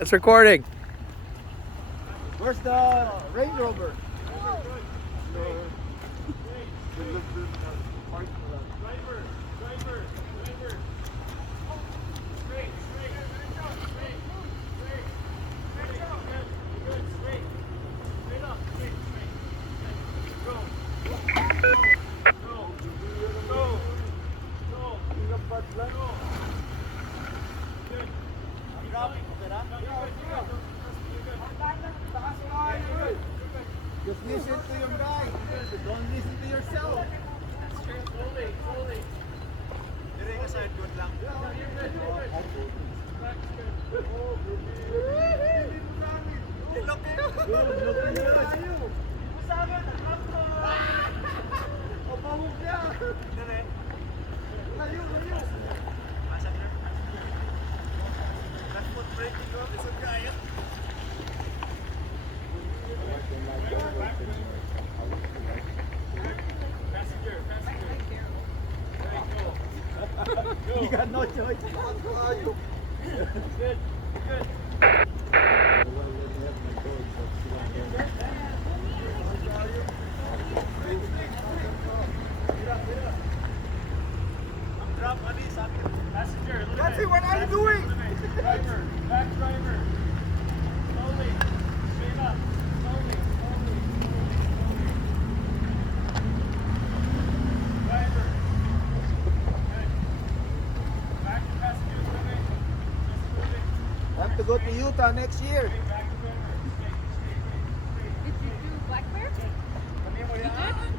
It's recording. Where's the Range Rover? Just listen to your guy. Don't listen to yourself. Slowly. Dire ka side good lang. Look You got no choice. Good. Drop money, passenger. Nancy, what are you doing? Driver, back driver. Slowly, straight up. Slowly. Driver. Good. Back to passenger, moving. Just moving. Have to go to Utah next year. Did you do Black Bear? You did?